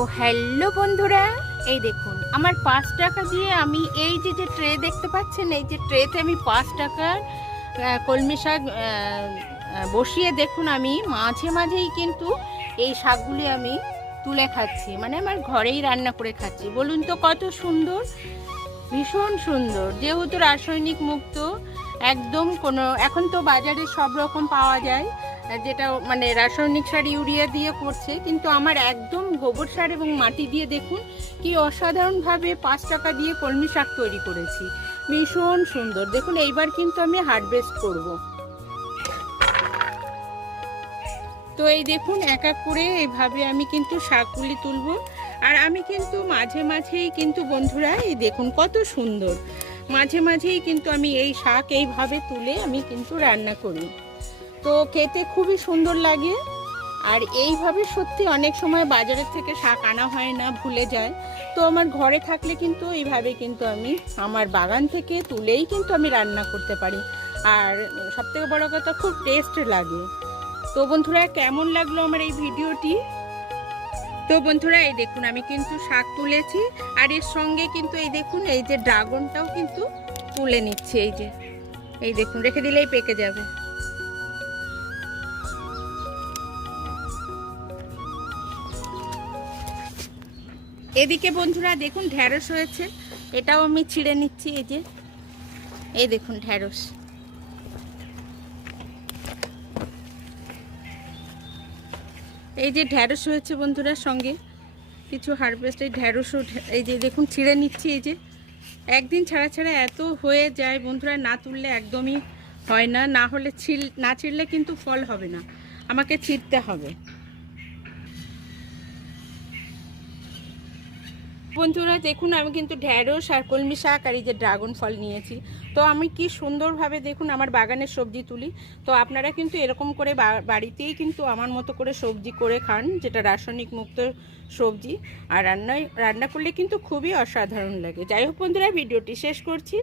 ও hello বন্ধুরা, এই দেখুন আমার 5 টাকা দিয়ে আমি এই যে ট্রে দেখতে পাচ্ছেন, এই যে ট্রেতে আমি 5 টাকার কলমি শাক বসিয়ে দেখুন আমি মাঝে মাঝেই কিন্তু এই শাকগুলি আমি তুলে খাচ্ছি, মানে আমার ঘরেই রান্না করে খাচ্ছি। বলুন তো কত সুন্দর, ভীষণ সুন্দর। যেহেতু রাসায়নিক মুক্ত একদম, কোনো এখন তো বাজারে সব রকম পাওয়া যায়, যেটা মানে রাসায়নিক সার ইউরিয়া দিয়ে করছে, কিন্তু আমার একদম গোবর সার এবং মাটি দিয়ে দেখুন কি অসাধারণভাবে 5 টাকা দিয়ে কলমি শাক তৈরি করেছি। ভীষণ সুন্দর। দেখুন এইবার কিন্তু আমি হারভেস্ট করব। তো এই দেখুন এক এক করে এইভাবে আমি কিন্তু শাকগুলি তুলব। আর আমি কিন্তু মাঝে মাঝেই কিন্তু বন্ধুরা এই দেখুন কত সুন্দর, মাঝে মাঝেই কিন্তু আমি এই শাক এইভাবে তুলে আমি কিন্তু রান্না করি। তো খেতে খুবই সুন্দর লাগে। আর এইভাবে সত্যি অনেক সময় বাজারের থেকে শাক আনা হয় না, ভুলে যায়। তো আমার ঘরে থাকলে কিন্তু এইভাবে কিন্তু আমি আমার বাগান থেকে তুলেই কিন্তু আমি রান্না করতে পারি। আর সবথেকে বড় কথা, খুব টেস্ট লাগে। তো বন্ধুরা কেমন লাগলো আমার এই ভিডিওটি? তো বন্ধুরা এই দেখুন আমি কিন্তু শাক তুলেছি, আর এর সঙ্গে কিন্তু এই দেখুন এই যে ড্রাগনটাও কিন্তু তুলে নিচ্ছি। এই দেখুন রেখে দিলেই পেকে যাবে। এদিকে বন্ধুরা দেখুন ঢ্যাঁড়স হয়েছে, এটাও আমি ছিঁড়ে নিচ্ছি। এই দেখুন ঢ্যাঁড়স। এই যে ঢ্যাঁড়স হয়েছে বন্ধুরা, সঙ্গে কিছু হারভেস্ট এই ঢ্যাঁড়সও এই যে দেখুন ছিঁড়ে নিচ্ছি। এই যে একদিন ছাড়া ছাড়া এত হয়ে যায় বন্ধুরা, না তুললে একদমই হয় না। না হলে না ছিঁড়লে কিন্তু ফল হবে না, আমাকে ছিঁড়তে হবে। বন্ধুরা দেখুন আমি কিন্তু ঢ্যাঁড়স আর কলমি শাক আর এই যে ড্রাগন ফল নিয়েছি। তো আমি কি সুন্দরভাবে দেখুন আমার বাগানের সবজি তুলি। তো আপনারা কিন্তু এরকম করে বাড়িতেই কিন্তু আমার মতো করে সবজি করে খান, যেটা রাসায়নিক মুক্ত সবজি। আর রান্না করলে কিন্তু খুবই অসাধারণ লাগে। যাই হোক বন্ধুরা, ভিডিওটি শেষ করছি।